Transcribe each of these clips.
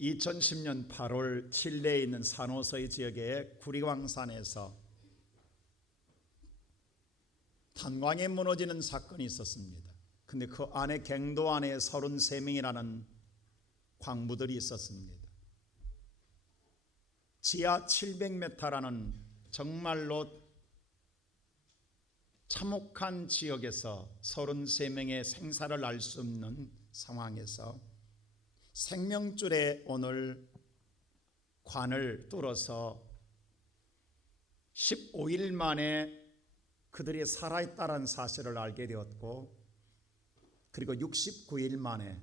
2010년 8월 칠레에 있는 산호서의 지역의 구리광산에서 탄광이 무너지는 사건이 있었습니다. 근데 그 안에 갱도 안에 33명이라는 광부들이 있었습니다. 지하 700m라는 정말로 참혹한 지역에서 33명의 생사를 알 수 없는 상황에서 생명줄에 오늘 관을 뚫어서 15일 만에 그들이 살아있다는 사실을 알게 되었고, 그리고 69일 만에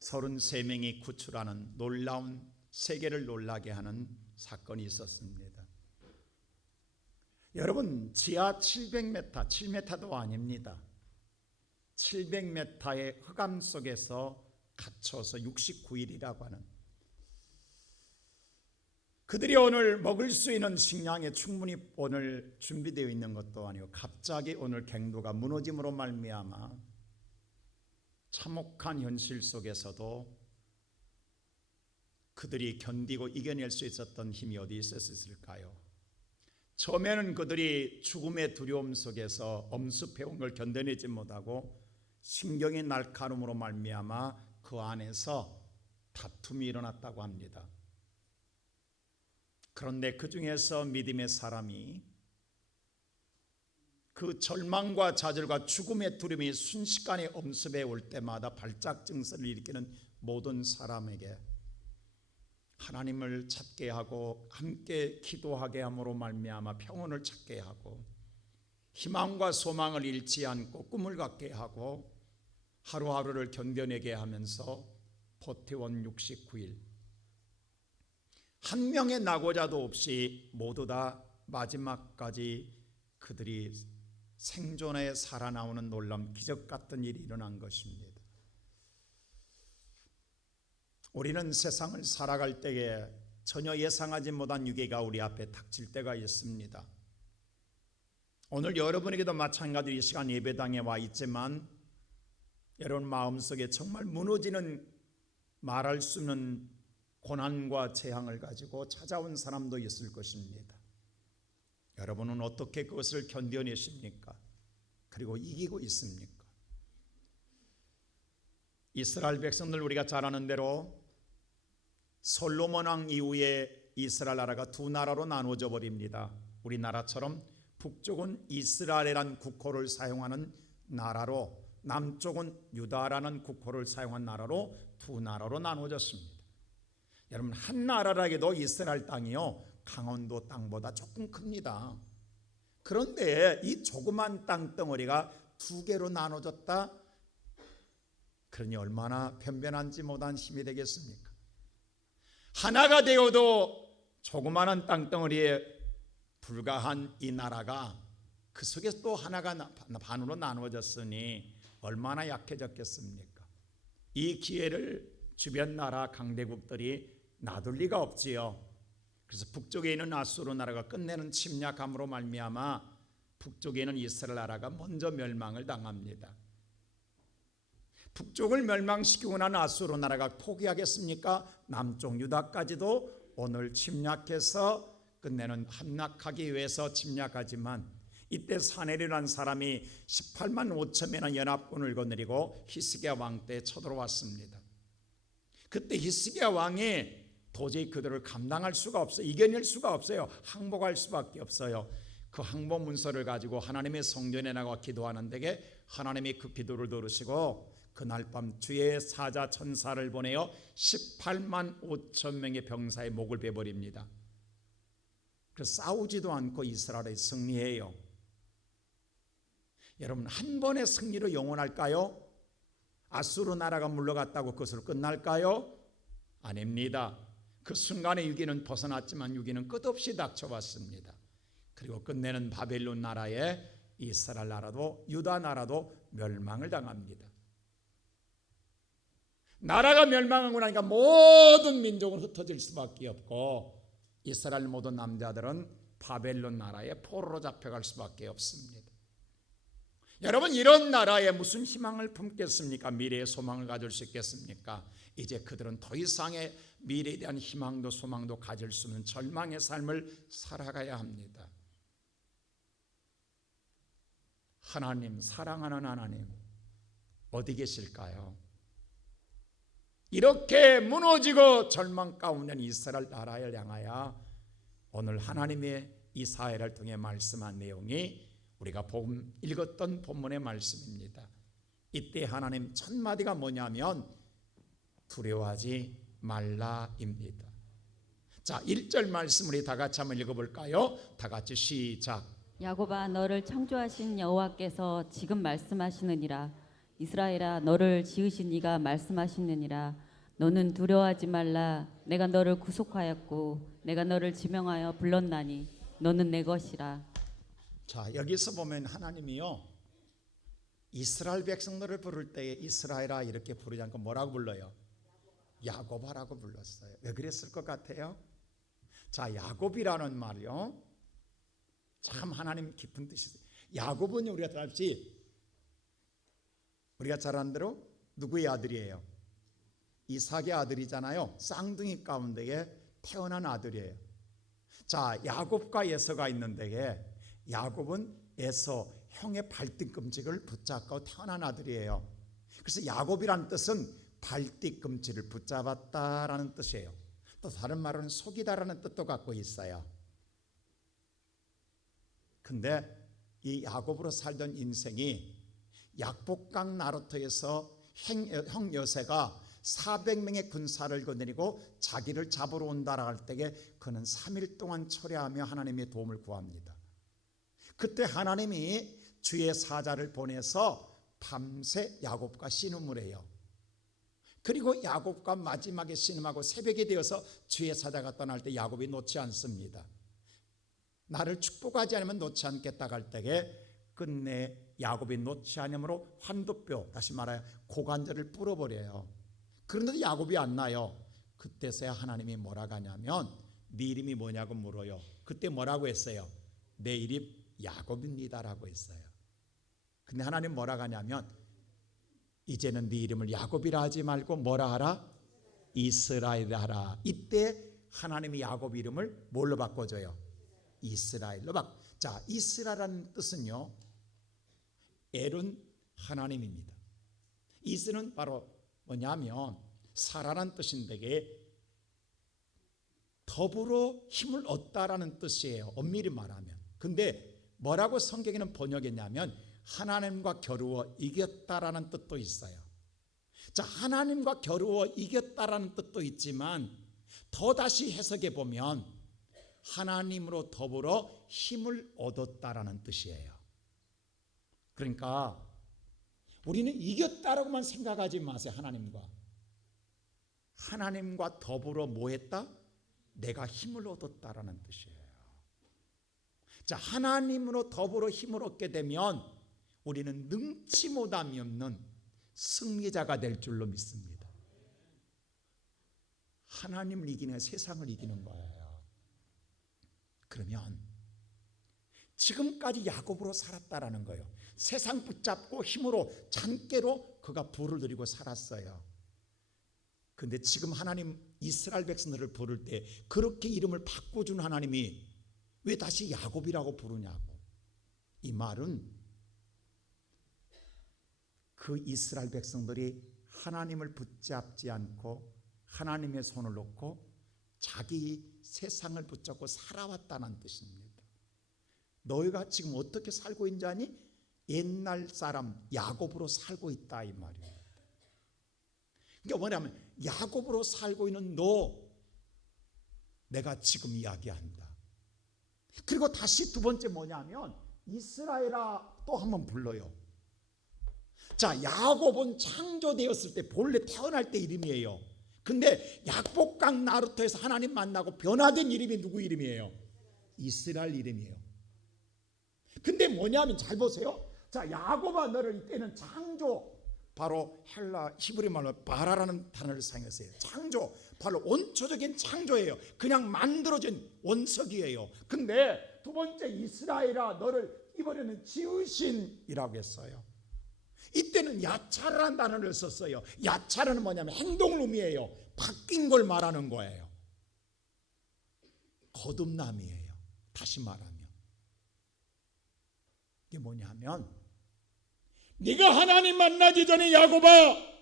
33명이 구출하는 놀라운, 세계를 놀라게 하는 사건이 있었습니다. 여러분, 지하 700m, 7m도 아닙니다. 700m의 흑암 속에서 갇혀서 69일이라고 하는, 그들이 오늘 먹을 수 있는 식량이 충분히 오늘 준비되어 있는 것도 아니고 갑자기 오늘 갱도가 무너짐으로 말미암아 참혹한 현실 속에서도 그들이 견디고 이겨낼 수 있었던 힘이 어디 있었을까요? 처음에는 그들이 죽음의 두려움 속에서 엄습해온 걸 견뎌내지 못하고 신경의 날카로움으로 말미암아 그 안에서 다툼이 일어났다고 합니다. 그런데 그 중에서 믿음의 사람이 그 절망과 좌절과 죽음의 두려움이 순식간에 엄습해 올 때마다 발작 증세를 일으키는 모든 사람에게 하나님을 찾게 하고 함께 기도하게 함으로 말미암아 평온을 찾게 하고 희망과 소망을 잃지 않고 꿈을 갖게 하고 하루하루를 견뎌내게 하면서 버텨온 69일, 한 명의 낙오자도 없이 모두 다 마지막까지 그들이 생존해 살아나오는 놀라운 기적 같은 일이 일어난 것입니다. 우리는 세상을 살아갈 때에 전혀 예상하지 못한 위기가 우리 앞에 닥칠 때가 있습니다. 오늘 여러분에게도 마찬가지로 이 시간 예배당에 와 있지만 여러분 마음속에 정말 무너지는, 말할 수 없는 고난과 재앙을 가지고 찾아온 사람도 있을 것입니다. 여러분은 어떻게 그것을 견뎌내십니까? 그리고 이기고 있습니까? 이스라엘 백성들, 우리가 잘 아는 대로 솔로몬 왕 이후에 이스라엘 나라가 두 나라로 나누어져 버립니다. 우리나라처럼 북쪽은 이스라엘이라는 국호를 사용하는 나라로, 남쪽은 유다라는 국호를 사용한 나라로 두 나라로 나누어졌습니다. 여러분, 한 나라라 해도 이스라엘 땅이요 강원도 땅보다 조금 큽니다. 그런데 이 조그만 땅덩어리가 두 개로 나눠졌다, 그러니 얼마나 변변하지 못한 힘이 되겠습니까? 하나가 되어도 조그마한 땅덩어리에 불과한 이 나라가 그 속에서 또 하나가 반으로 나누어졌으니 얼마나 약해졌겠습니까? 이 기회를 주변 나라 강대국들이 놔둘 리가 없지요. 그래서 북쪽에 있는 아수르 나라가 끝내는 침략함으로 말미암아 북쪽에 있는 이스라엘 나라가 먼저 멸망을 당합니다. 북쪽을 멸망시키고 난 아수르 나라가 포기하겠습니까? 남쪽 유다까지도 오늘 침략해서 끝내는, 함락하기 위해서 침략하지만 이때 사내리라는 사람이 18만 5천명의 연합군을 거느리고 히스기야 왕 때 쳐들어왔습니다. 그때 히스기야 왕이 도저히 그들을 감당할 수가 없어요. 이겨낼 수가 없어요. 항복할 수밖에 없어요. 그 항복 문서를 가지고 하나님의 성전에 나가 기도하는 데에 하나님이 그 기도를 들으시고 그날 밤 주의 사자 천사를 보내어 18만 5천 명의 병사의 목을 베버립니다. 그래서 싸우지도 않고 이스라엘이 승리해요. 여러분, 한 번의 승리로 영원할까요? 아수르 나라가 물러갔다고 그것으로 끝날까요? 아닙니다. 그 순간의 위기는 벗어났지만 위기는 끝없이 닥쳐왔습니다. 그리고 끝내는 바벨론 나라에 이스라엘 나라도 유다 나라도 멸망을 당합니다. 나라가 멸망하고 나니까 모든 민족은 흩어질 수밖에 없고 이스라엘 모든 남자들은 바벨론 나라에 포로로 잡혀갈 수밖에 없습니다. 여러분, 이런 나라에 무슨 희망을 품겠습니까? 미래의 소망을 가질 수 있겠습니까? 이제 그들은 더 이상의 미래에 대한 희망도 소망도 가질 수 없는 절망의 삶을 살아가야 합니다. 하나님, 사랑하는 하나님, 어디 계실까요? 이렇게 무너지고 절망 가운데 이스라엘 나라를 향하여 오늘 하나님의 이사야를 통해 말씀한 내용이 우리가 읽었던 본문의 말씀입니다. 이때 하나님 첫 마디가 뭐냐면 두려워하지 말라입니다. 자, 1절 말씀 우리 다 같이 한번 읽어볼까요? 다 같이 시작. 야곱아, 너를 창조하신 여호와께서 지금 말씀하시느니라. 이스라엘아, 너를 지으신 이가 말씀하시느니라. 너는 두려워하지 말라. 내가 너를 구속하였고 내가 너를 지명하여 불렀나니 너는 내 것이라. 자, 여기서 보면 하나님이요, 이스라엘 백성들을 부를 때에 이스라엘아 이렇게 부르지 않고 뭐라고 불러요? 야곱아라고 불렀어요. 왜 그랬을 것 같아요? 자, 야곱이라는 말이요, 참 하나님 깊은 뜻이 있어요. 야곱은 우리가 다 알지, 우리가 잘 아는 대로 누구의 아들이에요? 이삭의 아들이잖아요. 쌍둥이 가운데에 태어난 아들이에요. 자, 야곱과 에서가 있는데 야곱은 에서 형의 발뒤꿈치를 붙잡고 태어난 아들이에요. 그래서 야곱이라는 뜻은 발뒤꿈치를 붙잡았다라는 뜻이에요. 또 다른 말로는 속이다라는 뜻도 갖고 있어요. 근데 이 야곱으로 살던 인생이 약복강 나루터에서 형 요새가 400명의 군사를 거느리고 자기를 잡으러 온다라 할 때에 그는 3일 동안 철야하며 하나님의 도움을 구합니다. 그때 하나님이 주의 사자를 보내서 밤새 야곱과 씨름을 해요. 그리고 야곱과 마지막에 씨름하고 새벽이 되어서 주의 사자가 떠날 때 야곱이 놓지 않습니다. 나를 축복하지 않으면 놓지 않겠다 할 때에 끝내 야곱이 놓지 않으므로 환도뼈, 다시 말하여 고관절을 뿌려버려요. 그런데도 야곱이 안 나요. 그때서야 하나님이 뭐라고 하냐면 네 이름이 뭐냐고 물어요. 그때 뭐라고 했어요? 내 이름 야곱입니다라고 했어요. 근데 하나님 뭐라고 하냐면 이제는 네 이름을 야곱이라 하지 말고 뭐라 하라? 이스라엘이라 하라. 이때 하나님이 야곱 이름을 뭘로 바꿔줘요? 이스라엘로 자, 이스라엘이라는 뜻은요, 엘은 하나님입니다. 이스는 바로 뭐냐면 살아난 뜻인데 더불어 힘을 얻다라는 뜻이에요, 엄밀히 말하면. 근데 뭐라고 성경에는 번역했냐면 하나님과 겨루어 이겼다라는 뜻도 있어요. 자, 하나님과 겨루어 이겼다라는 뜻도 있지만 더 다시 해석해 보면 하나님으로 더불어 힘을 얻었다라는 뜻이에요. 그러니까 우리는 이겼다라고만 생각하지 마세요. 하나님과 더불어 뭐 했다? 내가 힘을 얻었다라는 뜻이에요. 자, 하나님으로 더불어 힘을 얻게 되면 우리는 능치 못함이 없는 승리자가 될 줄로 믿습니다. 하나님을 이기는, 세상을 이기는 거예요. 그러면 지금까지 야곱으로 살았다라는 거예요. 세상 붙잡고 힘으로 잔깨로 그가 부를 들이고 살았어요. 근데 지금 하나님 이스라엘 백성들을 부를 때 그렇게 이름을 바꿔준 하나님이 왜 다시 야곱이라고 부르냐고. 이 말은 그 이스라엘 백성들이 하나님을 붙잡지 않고 하나님의 손을 놓고 자기 세상을 붙잡고 살아왔다는 뜻입니다. 너희가 지금 어떻게 살고 있는지 아니? 옛날 사람 야곱으로 살고 있다 이 말이에요. 그러니까 뭐냐면 야곱으로 살고 있는 너, 내가 지금 이야기한다. 그리고 다시 두 번째 뭐냐면 이스라엘아 또 한번 불러요. 자, 야곱은 창조되었을 때 본래 태어날 때 이름이에요. 근데 약복강 나루터에서 하나님 만나고 변화된 이름이 누구 이름이에요? 이스라엘 이름이에요. 근데 뭐냐면 잘 보세요. 자, 야곱아 너를 이때는 창조, 바로 헬라 히브리 말로 바라라는 단어를 사용했어요. 창조, 바로 원초적인 창조예요. 그냥 만들어진 원석이에요. 근데 두 번째 이스라엘아 너를 이번에는 지으신이라고 했어요. 이때는 야차라는 단어를 썼어요. 야차라는 뭐냐면 행동을 의미해요. 바뀐 걸 말하는 거예요. 거듭남이에요. 다시 말하면 이게 뭐냐면, 네가 하나님 만나기 전에 야곱아,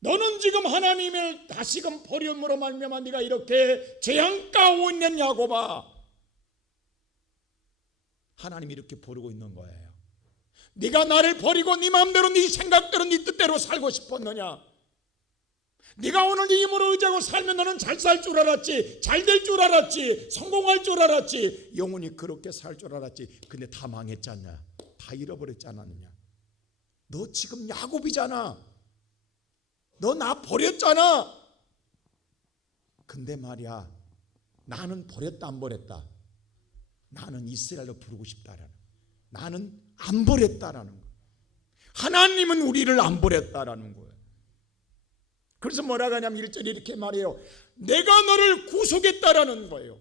너는 지금 하나님을 다시금 버림으로 말미암아 네가 이렇게 재앙 가운데 있는 야곱아, 하나님이 이렇게 부르고 있는 거예요. 네가 나를 버리고 네 마음대로 네 생각대로 네 뜻대로 살고 싶었느냐? 네가 오늘 네 힘으로 의지하고 살면 너는 잘 살 줄 알았지, 잘 될 줄 알았지, 성공할 줄 알았지, 영원히 그렇게 살 줄 알았지. 근데 다 망했지 않냐? 다 잃어버렸지 않았느냐? 너 지금 야곱이잖아. 너 나 버렸잖아. 근데 말이야, 나는 버렸다 안 버렸다? 나는 이스라엘로 부르고 싶다라는, 나는 안 버렸다라는 거예요. 하나님은 우리를 안 버렸다라는 거예요. 그래서 뭐라고 하냐면 1절에 이렇게 말해요. 내가 너를 구속했다라는 거예요.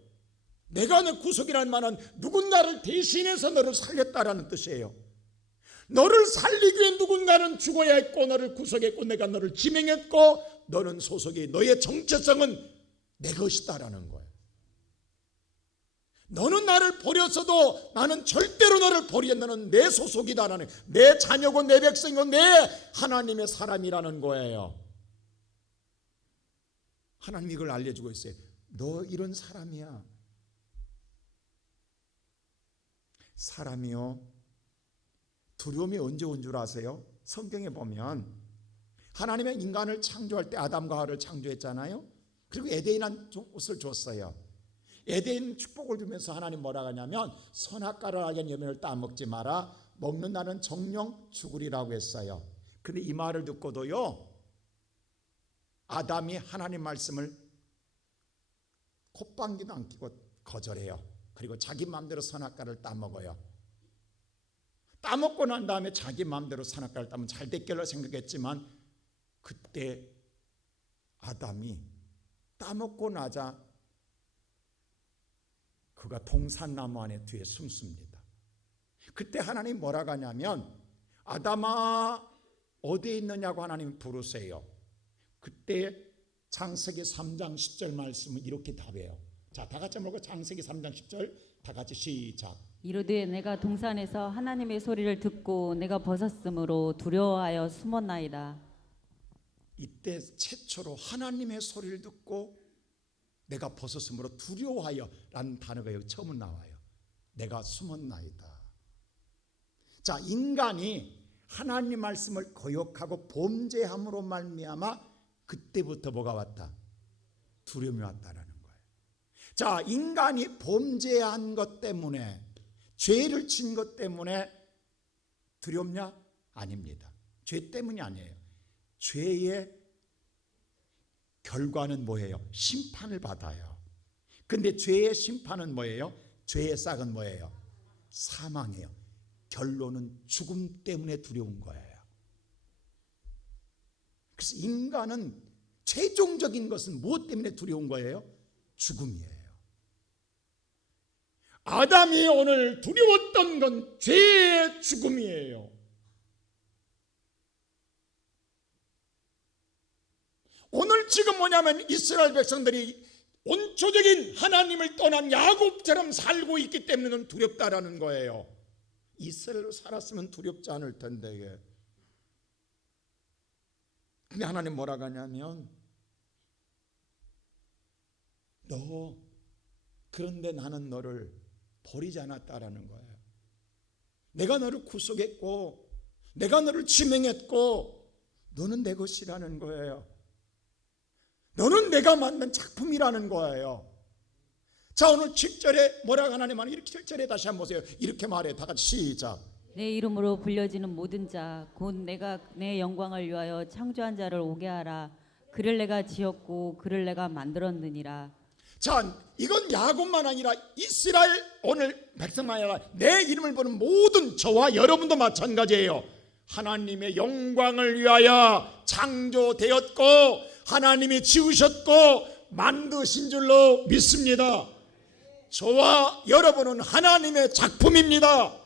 내가 너 구속이라는 말은 누군가를 대신해서 너를 살렸다라는 뜻이에요. 너를 살리기 위해 누군가는 죽어야 했고 너를 구속했고 내가 너를 지명했고 너는 소속이, 너의 정체성은 내 것이다라는 거예요. 너는 나를 버렸어도 나는 절대로 너를 버리지, 너는 내 소속이다라는, 내 자녀고 내 백성이고 내 하나님의 사람이라는 거예요. 하나님이 이걸 알려주고 있어요. 너 이런 사람이야. 사람이요, 두려움이 언제 온 줄 아세요? 성경에 보면 하나님의 인간을 창조할 때 아담과 하와를 창조했잖아요. 그리고 에덴이라는 옷을 줬어요. 에덴 축복을 주면서 하나님 뭐라고 하냐면 선악과를 알게 열매를 따먹지 마라, 먹는 날은 정령 죽으리라고 했어요. 근데 이 말을 듣고도요, 아담이 하나님 말씀을 콧방귀도 안 끼고 거절해요. 그리고 자기 마음대로 선악과를 따먹어요. 따먹고 난 다음에 자기 마음대로 선악과를 따면 잘 됐길래 생각했지만, 그때 아담이 따먹고 나자 그가 동산나무 안에 뒤에 숨습니다. 그때 하나님 뭐라고 하냐면 아담아 어디에 있느냐고 하나님 부르세요. 그때 창세기 3장 10절 말씀은 이렇게 답해요. 자, 다 같이 한번 창세기 3장 10절 다 같이 시작. 이르되 내가 동산에서 하나님의 소리를 듣고 내가 벗었으므로 두려워하여 숨었나이다. 이때 최초로 하나님의 소리를 듣고 내가 벗었으므로 두려워하여 라는 단어가 여기 처음 나와요. 내가 숨었나이다. 자, 인간이 하나님 말씀을 거역하고 범죄함으로 말미암아 그때부터 뭐가 왔다? 두려움이 왔다라는 거예요. 자, 인간이 범죄한 것 때문에, 죄를 진 것 때문에 두렵냐? 아닙니다. 죄 때문이 아니에요. 죄의 결과는 뭐예요? 심판을 받아요. 근데 죄의 심판은 뭐예요? 죄의 싹은 뭐예요? 사망이에요. 결론은 죽음 때문에 두려운 거예요. 그래서 인간은 최종적인 것은 무엇 때문에 두려운 거예요? 죽음이에요. 아담이 오늘 두려웠던 건 죄의 죽음이에요. 오늘 지금 뭐냐면 이스라엘 백성들이 원초적인 하나님을 떠난 야곱처럼 살고 있기 때문에 두렵다라는 거예요. 이스라엘로 살았으면 두렵지 않을 텐데 이게. 근데 하나님 뭐라고 하냐면 너, 그런데 나는 너를 버리지 않았다라는 거예요. 내가 너를 구속했고 내가 너를 지명했고 너는 내 것이라는 거예요. 너는 내가 만든 작품이라는 거예요. 자, 오늘 7절에 뭐라고 하나님 하는, 이렇게 7절에 다시 한번 보세요. 이렇게 말해. 다 같이 시작. 내 이름으로 불려지는 모든 자 곧 내가 내 영광을 위하여 창조한 자를 오게 하라. 그를 내가 지었고 그를 내가 만들었느니라. 자, 이건 야곱만 아니라 이스라엘 오늘 백성만 아니라 내 이름을 부르는 모든 저와 여러분도 마찬가지예요. 하나님의 영광을 위하여 창조되었고 하나님이 지으셨고 만드신 줄로 믿습니다. 저와 여러분은 하나님의 작품입니다.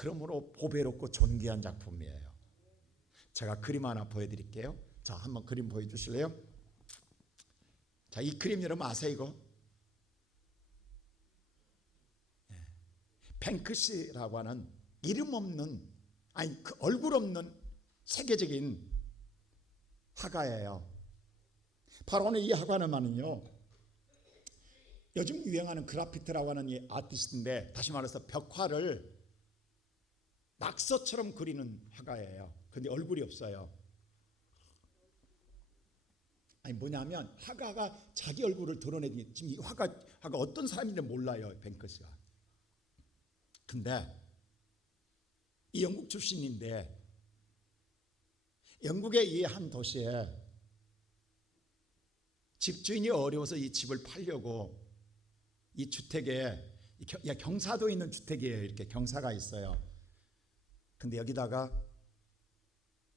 그러므로 보배롭고 존귀한 작품이에요. 제가 그림 하나 보여드릴게요. 자, 한번 그림 보여주실래요? 자, 이 그림 여러분 아세요 이거? 뱅크시라고 하는 이름 없는, 아니 그 얼굴 없는 세계적인 화가예요. 바로 오늘 이 화가는요, 요즘 유행하는 그래피티라고 하는 이 아티스트인데, 다시 말해서 벽화를 낙서처럼 그리는 화가예요. 근데 얼굴이 없어요. 아니 뭐냐면 화가가 자기 얼굴을 드러내니, 지금 이 화가 어떤 사람인지 몰라요, 뱅크스가. 근데 이 영국 출신인데, 영국의 이 한 도시에 집주인이 어려워서 이 집을 팔려고, 이 주택에 경사도에 있는 주택이에요. 이렇게 경사가 있어요. 근데 여기다가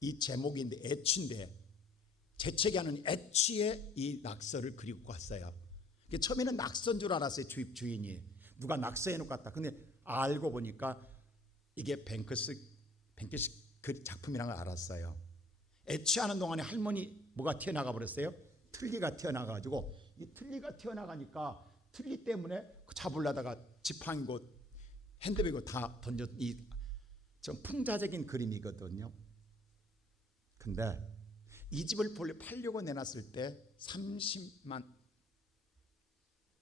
이 제목인데 애취인데, 재채기 하는 애취에 이 낙서를 그리고 왔어요. 처음에는 낙서인 줄 알았어요. 주인이 누가 낙서해 놓고 갔다. 근데 알고 보니까 이게 뱅크스 그 작품이라는 걸 알았어요. 애취하는 동안에 할머니 뭐가 튀어나가 버렸어요? 틀니가 튀어나가지고, 이 틀니가 튀어나가니까 틀니 때문에 잡으려다가 지팡이고 핸드백이고 다 던져. 이 좀 풍자적인 그림이거든요. 근데 이 집을 팔려고 내놨을 때 30만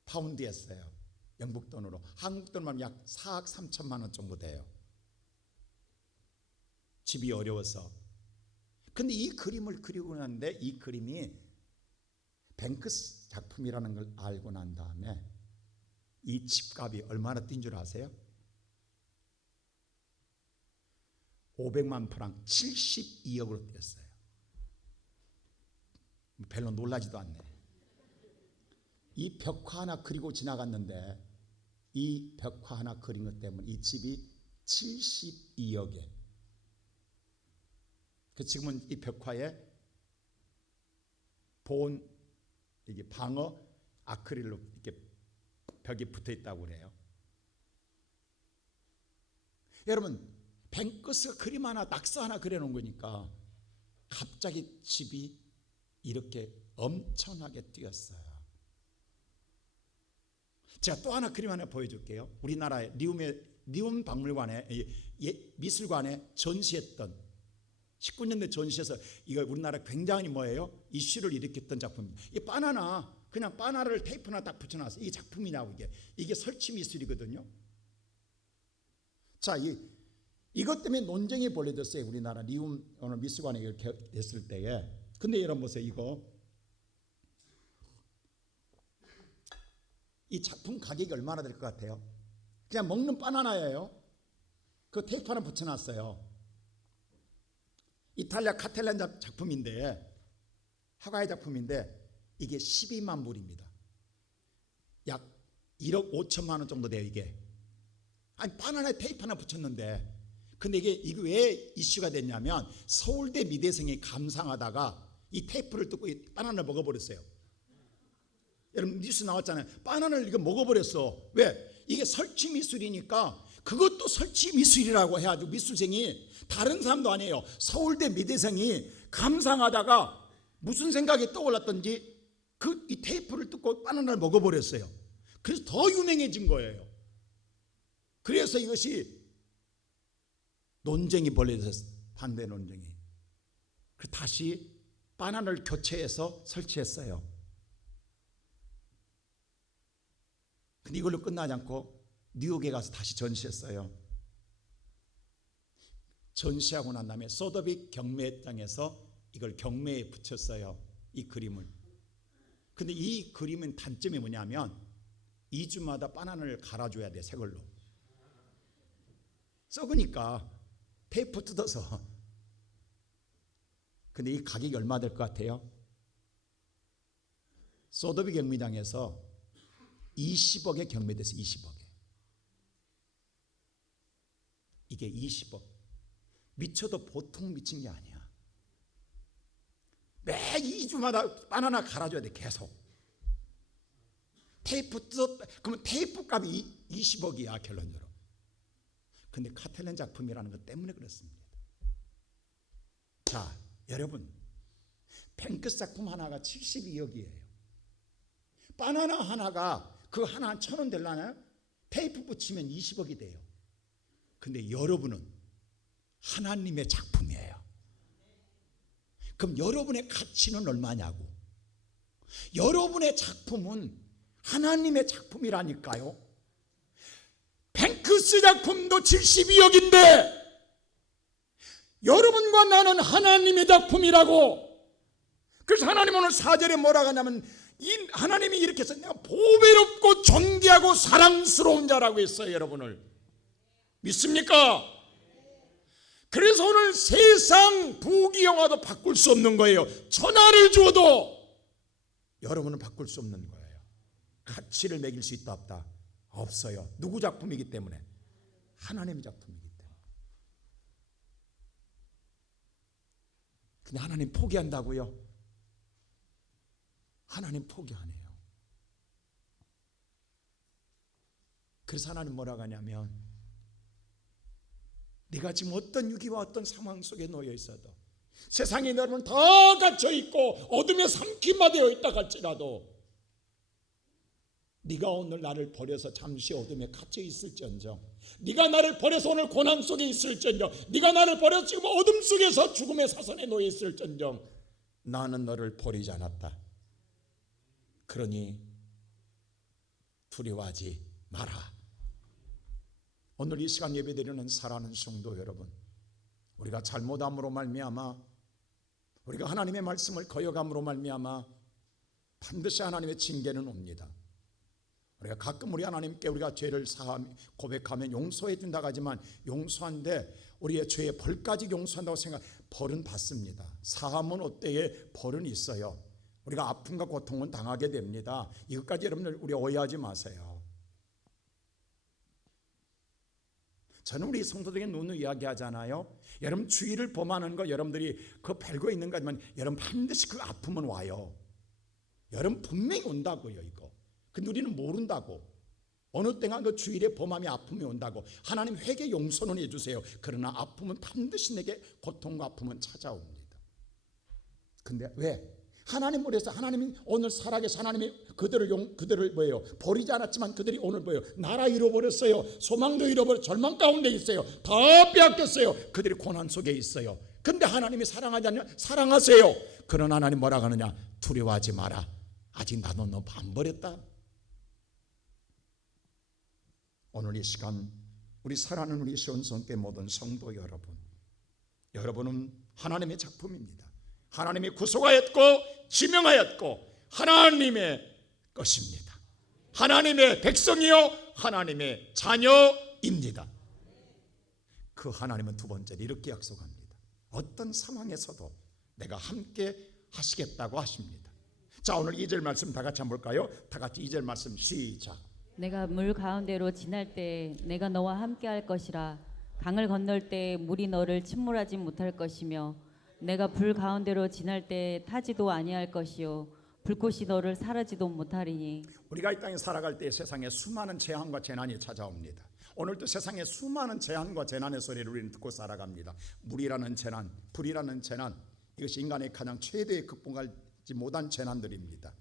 파운드였어요. 영국 돈으로. 한국 돈으로 약 4억 3천만 원 정도 돼요. 집이 어려워서. 근데 이 그림을 그리고 났는데, 이 그림이 뱅크스 작품이라는 걸 알고 난 다음에 이 집값이 얼마나 뛴 줄 아세요? 500만 프랑 72억으로 뛰었어요. 별로 놀라지도 않네. 이 벽화 하나 그리고 지나갔는데, 이 벽화 하나 그린 것 때문에 이 집이 72억에. 지금은 이 벽화에 본 이게 방어 아크릴로 이렇게 벽이 붙어 있다고 그래요. 여러분, 뱅크스가 그림 하나, 낙서 하나 그려놓은 거니까 갑자기 집이 이렇게 엄청나게 뛰었어요. 제가 또 하나 그림 하나 보여줄게요. 우리나라의 리움 박물관에, 미술관에 전시했던 19년대 전시해서, 이거 우리나라 굉장히 뭐예요? 이슈를 일으켰던 작품입니다. 이 바나나, 그냥 바나나를 테이프나 딱 붙여놨어요. 이게 작품이냐고. 이게 설치 미술이거든요. 자, 이것 때문에 논쟁이 벌어졌어요. 우리나라 리움 오늘 미술관에 이렇게 했을 때에. 근데 여러분 보세요. 이 작품 가격이 얼마나 될 것 같아요? 그냥 먹는 바나나예요. 그 테이프 하나 붙여놨어요. 이탈리아 카텔란 작품인데, 화가의 작품인데, 이게 12만 불입니다. 약 1억 5천만 원 정도 돼요. 이게. 아니 바나나에 테이프 하나 붙였는데. 근데 이게 왜 이슈가 됐냐면, 서울대 미대생이 감상하다가 이 테이프를 뜯고 이 바나나를 먹어버렸어요. 여러분 뉴스 나왔잖아요. 바나나를 이거 먹어버렸어. 왜? 이게 설치 미술이니까 그것도 설치 미술이라고 해가지고 미술생이, 다른 사람도 아니에요, 서울대 미대생이 감상하다가 무슨 생각이 떠올랐던지 이 테이프를 뜯고 바나나를 먹어버렸어요. 그래서 더 유명해진 거예요. 그래서 이것이 논쟁이 벌어져서, 반대 논쟁이. 그래서 다시 바나나를 교체해서 설치했어요. 근데 이걸로 끝나지 않고 뉴욕에 가서 다시 전시했어요. 전시하고 난 다음에 소더비 경매장에서 이걸 경매에 붙였어요. 이 그림을. 근데 이 그림은 단점이 뭐냐면 2주마다 바나나를 갈아줘야 돼, 새 걸로. 썩으니까 테이프 뜯어서. 근데 이 가격이 얼마 될 것 같아요? 소더비 경매장에서 20억에 경매돼서 20억에. 이게 20억. 미쳐도 보통 미친 게 아니야. 매 2주마다 바나나 갈아줘야 돼, 계속. 테이프 뜯었다. 그러면 테이프 값이 20억이야, 결론적으로. 근데 카텔렌 작품이라는 것 때문에 그렇습니다. 자, 여러분, 뱅크스 작품 하나가 72억이에요. 바나나 하나가 그 하나 1,000원 될라나요? 테이프 붙이면 20억이 돼요. 근데 여러분은 하나님의 작품이에요. 그럼 여러분의 가치는 얼마냐고. 여러분의 작품은 하나님의 작품이라니까요. 뱅크스 작품도 72억인데 여러분과 나는 하나님의 작품이라고. 그래서 하나님 오늘 4절에 뭐라고 하냐면 이 하나님이 이렇게 해서 내가 보배롭고 존귀하고 사랑스러운 자라고 했어요. 여러분을 믿습니까? 그래서 오늘 세상 부귀영화도 바꿀 수 없는 거예요. 천하를 주어도 여러분은 바꿀 수 없는 거예요. 가치를 매길 수 있다 없다? 없어요. 누구 작품이기 때문에? 하나님 작품이기 때문에. 근데 하나님 포기한다고요? 하나님 포기하네요. 그래서 하나님 뭐라고 하냐면 네가 지금 어떤 위기와 어떤 상황 속에 놓여 있어도 세상에 너는 다 갇혀 있고 어둠에 삼킴화되어 있다 할지라도 네가 오늘 나를 버려서 잠시 어둠에 갇혀 있을지언정, 네가 나를 버려서 오늘 고난 속에 있을지언정, 네가 나를 버려서 지금 어둠 속에서 죽음의 사선에 놓여 있을지언정 나는 너를 버리지 않았다. 그러니 두려워하지 마라. 오늘 이 시간 예배드리는 사랑하는 성도 여러분, 우리가 잘못함으로 말미암아, 우리가 하나님의 말씀을 거역함으로 말미암아 반드시 하나님의 징계는 옵니다. 우리가 가끔 우리 하나님께 우리가 죄를 고백하면 용서해 준다고 하지만 용서한데 우리의 죄의 벌까지 용서한다고 생각, 벌은 받습니다. 사함은 어때에 벌은 있어요. 우리가 아픔과 고통은 당하게 됩니다. 이것까지 여러분들 우리 오해하지 마세요. 저는 우리 성도들에게 누누이 이야기하잖아요. 여러분 주의를 범하는 거 여러분들이 그 별거 있는 거지만 여러분 반드시 그 아픔은 와요. 여러분 분명히 온다고요. 이거 근데 우리는 모른다고. 어느 때가 그 주일에 범함이 아픔이 온다고. 하나님 회개 용서는 해주세요. 그러나 아픔은 반드시 내게 고통과 아픔은 찾아옵니다. 근데 왜? 하나님 으로서 하나님이 오늘 살아계신 하나님이 그들을 뭐예요? 버리지 않았지만 그들이 오늘 뭐예요? 나라 잃어버렸어요. 소망도 잃어버려 절망 가운데 있어요. 다 빼앗겼어요. 그들이 고난 속에 있어요. 근데 하나님이 사랑하지 않냐? 사랑하세요. 그러나 하나님 뭐라고 하느냐? 두려워하지 마라. 아직 나도 너 안 버렸다. 오늘 이 시간 우리 사랑하는 우리 시온성교회 모든 성도 여러분, 여러분은 하나님의 작품입니다. 하나님이 구속하였고 지명하였고 하나님의 것입니다. 하나님의 백성이요 하나님의 자녀입니다. 그 하나님은 두 번째로 이렇게 약속합니다. 어떤 상황에서도 내가 함께 하시겠다고 하십니다. 자, 오늘 2절 말씀 다 같이 한번 볼까요? 다 같이 2절 말씀 시작. 내가 물 가운데로 지날 때 내가 너와 함께 할 것이라. 강을 건널 때 물이 너를 침몰하지 못할 것이며 내가 불 가운데로 지날 때 타지도 아니할 것이요 불꽃이 너를 사르지도 못하리니. 우리가 이 땅에 살아갈 때 세상에 수많은 재앙과 재난이 찾아옵니다. 오늘도 세상에 수많은 재앙과 재난의 소리를 우리는 듣고 살아갑니다. 물이라는 재난, 불이라는 재난, 이것이 인간의 가장 최대의 극복하지 못한 재난들입니다.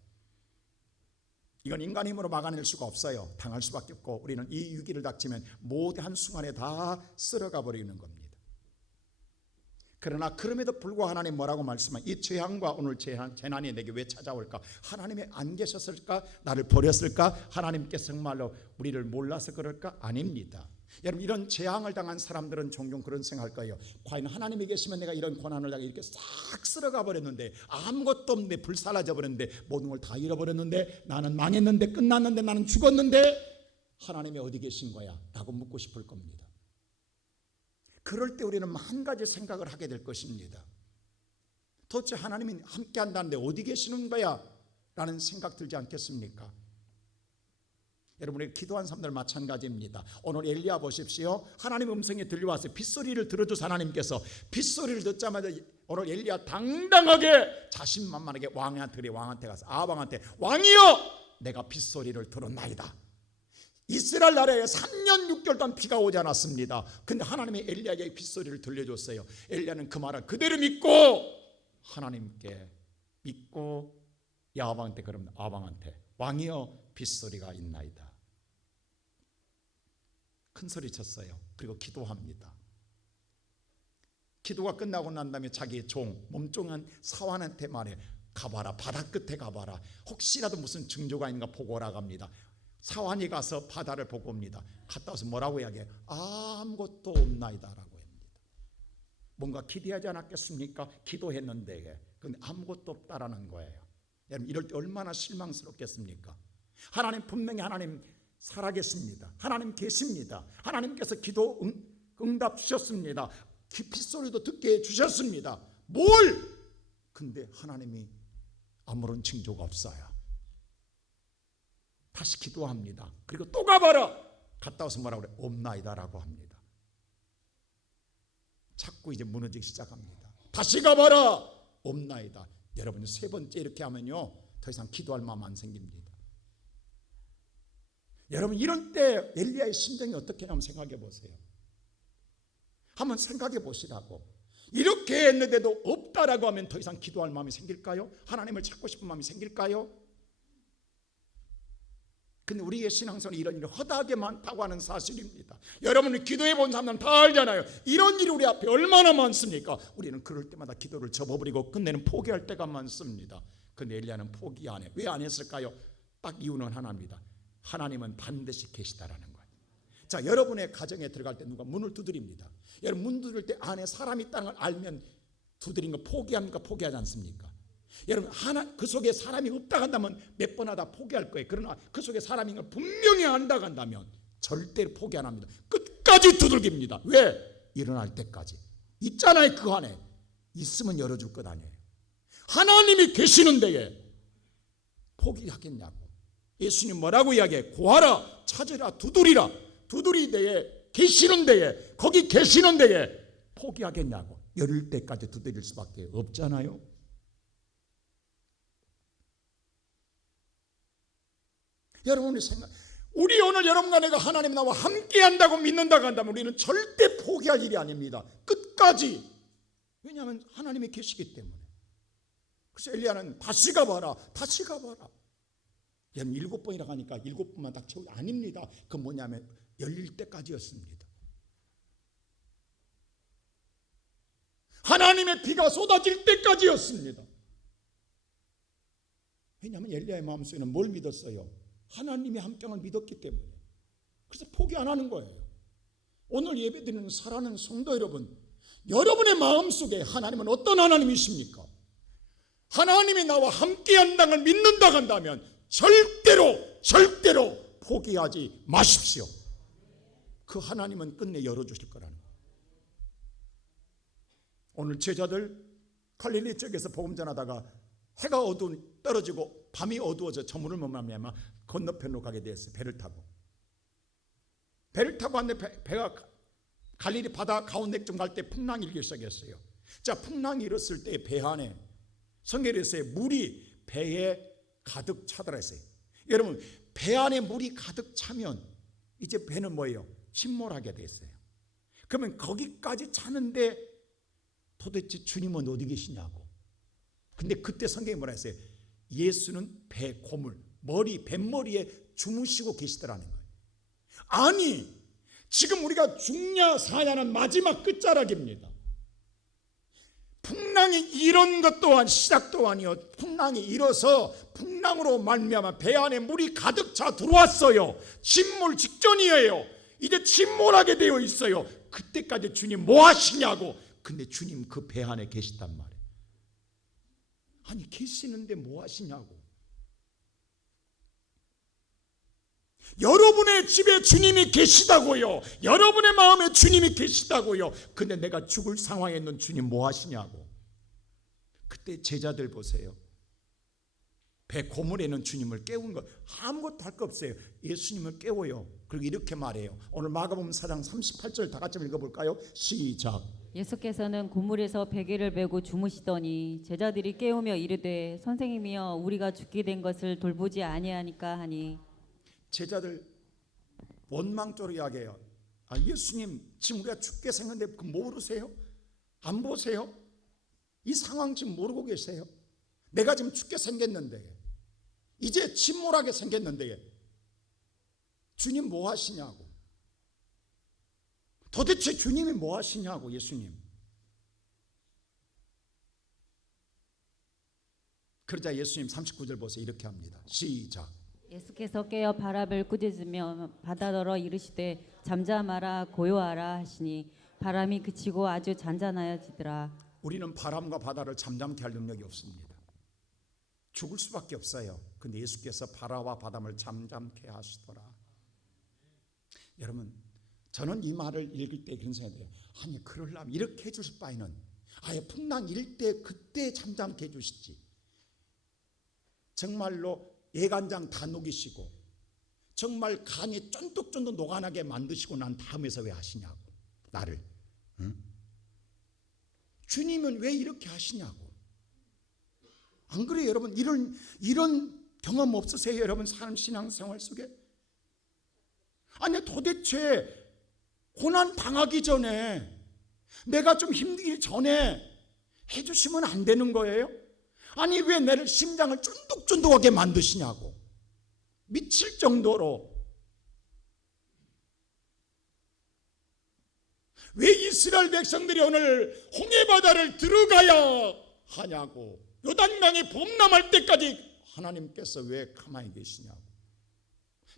이건 인간의 힘으로 막아낼 수가 없어요. 당할 수밖에 없고 우리는 이 위기를 닥치면 모두 한순간에 다 쓸어가 버리는 겁니다. 그러나 그럼에도 불구하고 하나님 뭐라고 말씀하면 이 재앙과 오늘 재난이 내게 왜 찾아올까? 하나님이 안 계셨을까? 나를 버렸을까? 하나님께서 정말로 우리를 몰라서 그럴까? 아닙니다. 여러분 이런 재앙을 당한 사람들은 종종 그런 생각할 거예요. 과연 하나님이 계시면 내가 이런 고난을 당해 이렇게 싹 쓸어가 버렸는데 아무것도 없는데 불사라져 버렸는데 모든 걸 다 잃어버렸는데 나는 망했는데 끝났는데 나는 죽었는데 하나님이 어디 계신 거야? 라고 묻고 싶을 겁니다. 그럴 때 우리는 한 가지 생각을 하게 될 것입니다. 도대체 하나님이 함께 한다는데 어디 계시는 거야? 라는 생각 들지 않겠습니까? 여러분이 기도한 사람들 마찬가지입니다. 오늘 엘리야 보십시오. 하나님의 음성이 들려왔어요. 빗소리를 들어줘서 하나님께서 빗소리를 듣자마자 오늘 엘리야 당당하게 자신만만하게 왕한테 가서 아합 왕한테 왕이여 내가 빗소리를 들었나이다. 이스라엘 나라에 3년 6개월 동안 비가 오지 않았습니다. 근데 하나님이 엘리야에게 빗소리를 들려줬어요. 엘리야는 그 말을 그대로 믿고 하나님께 믿고 야방한테, 그럼 아방한테 왕이여 빗소리가 있나이다. 큰 소리 쳤어요. 그리고 기도합니다. 기도가 끝나고 난 다음에 자기의 종, 몸종한 사환한테 말해, 가봐라, 바다 끝에 가봐라, 혹시라도 무슨 징조가 있는가 보고 오라고 합니다. 사환이 가서 바다를 보고 옵니다. 갔다 와서 뭐라고 이야기해요? 아무것도 없나이다라고 합니다. 뭔가 기대하지 않았겠습니까? 기도했는데 근데 아무것도 없다라는 거예요. 여러분, 이럴 때 얼마나 실망스럽겠습니까? 하나님, 분명히 하나님 살아계십니다. 하나님 계십니다. 하나님께서 기도 응답 주셨습니다. 빗소리도 듣게 해주셨습니다. 근데 하나님이 아무런 징조가 없어요. 다시 기도합니다. 그리고 또 가봐라. 갔다 와서 뭐라고 그래? 없나이다라고 합니다. 자꾸 이제 무너지기 시작합니다. 다시 가봐라. 없나이다. 여러분, 세 번째 이렇게 하면요, 더 이상 기도할 마음 안 생깁니다. 여러분, 이럴 때 엘리야의 심정이 어떻게 한번 생각해 보세요. 한번 생각해 보시라고. 이렇게 했는데도 없다라고 하면 더 이상 기도할 마음이 생길까요? 하나님을 찾고 싶은 마음이 생길까요? 근데 우리의 신앙생활은 이런 일이 허다하게 많다고 하는 사실입니다. 여러분이 기도해 본 사람들은 다 알잖아요. 이런 일이 우리 앞에 얼마나 많습니까? 우리는 그럴 때마다 기도를 접어버리고 끝내는 포기할 때가 많습니다. 근데 엘리야는 포기 안 해. 왜 안 했을까요? 딱 이유는 하나입니다. 하나님은 반드시 계시다라는 거예요. 자, 여러분의 가정에 들어갈 때 누가 문을 두드립니다. 여러분, 문 두드릴 때 안에 사람이 있다는 걸 알면 두드린 거 포기합니까? 포기하지 않습니까? 여러분, 그 속에 사람이 없다 한다면 몇 번 하다 포기할 거예요. 그러나 그 속에 사람인 걸 분명히 안다 한다면 절대로 포기 안 합니다. 끝까지 두들깁니다. 왜? 일어날 때까지. 있잖아요. 그 안에 있으면 열어줄 것 아니에요. 하나님이 계시는 데에 포기하겠냐고. 예수님 뭐라고 이야기해? 구하라, 찾으라, 두드리라. 두드리 데에, 계시는 데에, 거기 계시는 데에 포기하겠냐고. 열릴 때까지 두드릴 수밖에 없잖아요. 여러분이 우리 오늘 여러분과 내가 하나님 나와 함께 한다고 믿는다고 한다면 우리는 절대 포기할 일이 아닙니다. 끝까지. 왜냐하면 하나님이 계시기 때문에. 그래서 엘리야는 다시 가봐라, 다시 가봐라. 여러분, 7번이라고 하니까 7번만 딱 채우고 아닙니다. 그건 뭐냐면 열릴 때까지였습니다. 하나님의 비가 쏟아질 때까지였습니다. 왜냐하면 엘리야의 마음속에는 뭘 믿었어요? 하나님의 함께함을 믿었기 때문에. 그래서 포기 안 하는 거예요. 오늘 예배드리는 사랑하는 성도 여러분, 여러분의 마음속에 하나님은 어떤 하나님이십니까? 하나님이 나와 함께한다는 걸 믿는다 한다면 절대로 포기하지 마십시오. 그 하나님은 끝내 열어주실 거라는 거예요. 오늘 제자들 갈릴리 쪽에서 복음 전하다가 해가 떨어지고 밤이 어두워져 저물을 못 말미암아 건너편으로 가게 되었어요. 배를 타고 왔는데 배가 갈릴리 바다 가운데 좀 갈 때 풍랑이 일기 시작했어요. 자, 풍랑이 일었을 때 배 안에 성경에서의 물이 배에 가득 차더라 했어요. 여러분, 배 안에 물이 가득 차면 이제 배는 뭐예요? 침몰하게 됐어요. 그러면 거기까지 차는데 도대체 주님은 어디 계시냐고. 근데 그때 성경이 뭐라 했어요? 예수는 배 고물, 뱃머리에 주무시고 계시더라는 거예요. 아니, 지금 우리가 죽냐 사냐는 마지막 끝자락입니다. 풍랑이 이런 것 또한 시작 또한이요. 풍랑이 일어서 풍랑으로 말미암아 배 안에 물이 가득 차 들어왔어요. 침몰 직전이에요. 이제 침몰하게 되어 있어요. 그때까지 주님 뭐 하시냐고. 근데 주님 그 배 안에 계시단 말이에요. 아니, 계시는데 뭐 하시냐고. 여러분의 집에 주님이 계시다고요. 여러분의 마음에 주님이 계시다고요. 근데 내가 죽을 상황에 있는 주님 뭐 하시냐고. 그때 제자들 보세요. 배 고물에는 주님을 깨운 것 아무것도 할 거 없어요. 예수님을 깨워요. 그리고 이렇게 말해요. 오늘 마가복음 4장 38절 다 같이 읽어볼까요? 시작. 예수께서는 고물에서 베개를 메고 주무시더니 제자들이 깨우며 이르되 선생님이여 우리가 죽게 된 것을 돌보지 아니하니까 하니. 제자들 원망조로 이야기해요. 예수님, 지금 우리가 죽게 생겼는데 그 모르세요? 안 보세요? 이 상황 지금 모르고 계세요? 내가 지금 죽게 생겼는데, 이제 침몰하게 생겼는데 주님 뭐 하시냐고. 도대체 주님이 뭐 하시냐고. 예수님. 그러자 예수님 39절 보세요. 이렇게 합니다. 시작. 예수께서 깨어 바람을 꾸짖으며 바다더러 이르시되 잠잠하라 고요하라 하시니 바람이 그치고 아주 잔잔하여지더라. 우리는 바람과 바다를 잠잠케 할 능력이 없습니다. 죽을 수밖에 없어요. 근데 예수께서 바다와 바람을 잠잠케 하시더라. 여러분, 저는 이 말을 읽을 때 그런 생각이 들어요. 아니, 그러려면 이렇게 해주실 바에는 아예 풍랑 일 때 그때 잠잠케 해주시지. 정말로 예간장 다 녹이시고 정말 간이 쫀득쫀득 녹아나게 만드시고 난 다음에서 왜 하시냐고. 나를. 응? 주님은 왜 이렇게 하시냐고. 안 그래요 여러분? 이런 경험 없으세요 여러분? 사람 신앙생활 속에? 아니 도대체 고난 당하기 전에, 내가 좀 힘들기 전에 해주시면 안 되는 거예요? 아니 왜 내를 심장을 쫀득쫀득하게 만드시냐고. 미칠 정도로. 왜 이스라엘 백성들이 오늘 홍해바다를 들어가야 하냐고. 요단강이 범람할 때까지 하나님께서 왜 가만히 계시냐고.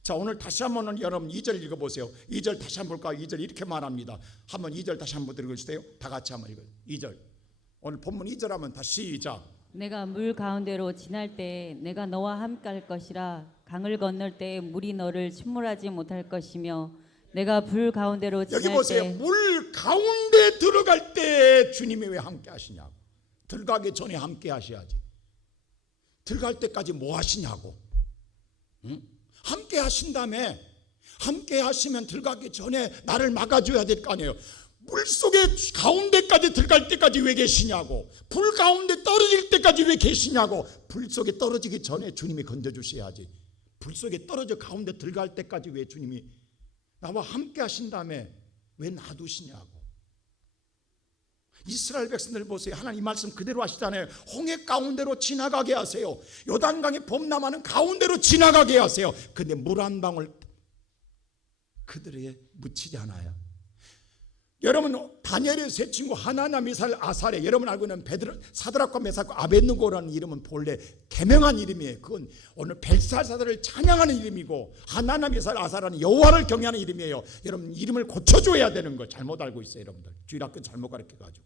자, 오늘 다시 한번 여러분 2절 읽어보세요. 2절 다시 한번 볼까요? 2절 이렇게 말합니다. 한번 2절 다시 한번 읽어주세요. 다 같이 한번 읽어요. 2절. 오늘 본문 2절 하면 다시 시작. 내가 물 가운데로 지날 때 내가 너와 함께 할 것이라. 강을 건널 때 물이 너를 침몰하지 못할 것이며 내가 불 가운데로 지날 때. 여기 보세요. 물 가운데 들어갈 때 주님이 왜 함께 하시냐고. 들어가기 전에 함께 하셔야지. 들어갈 때까지 뭐 하시냐고. 응? 함께 하신 다음에, 함께 하시면 들어가기 전에 나를 막아줘야 될 거 아니에요. 물속에 가운데까지 들어갈 때까지 왜 계시냐고. 불 가운데 떨어질 때까지 왜 계시냐고. 불 속에 떨어지기 전에 주님이 건져주셔야지. 불 속에 떨어져 가운데 들어갈 때까지 왜 주님이 나와 함께 하신 다음에 왜 놔두시냐고. 이스라엘 백성들 보세요. 하나님 이 말씀 그대로 하시잖아요. 홍해 가운데로 지나가게 하세요. 요단강의 범람하는 가운데로 지나가게 하세요. 근데 물 한 방울 그들에게 묻히지 않아요. 여러분, 다니엘의 세 친구 하나나 미사엘 아사레, 여러분 알고 있는 사드락과 메삭과 아벳느고라는 이름은 본래 개명한 이름이에요. 그건 오늘 벨사사들을 찬양하는 이름이고, 하나나 미사엘 아사라는 여호와를 경외하는 이름이에요. 여러분 이름을 고쳐줘야 되는 거 잘못 알고 있어요. 여러분들 주일학교 잘못 가르쳐가지고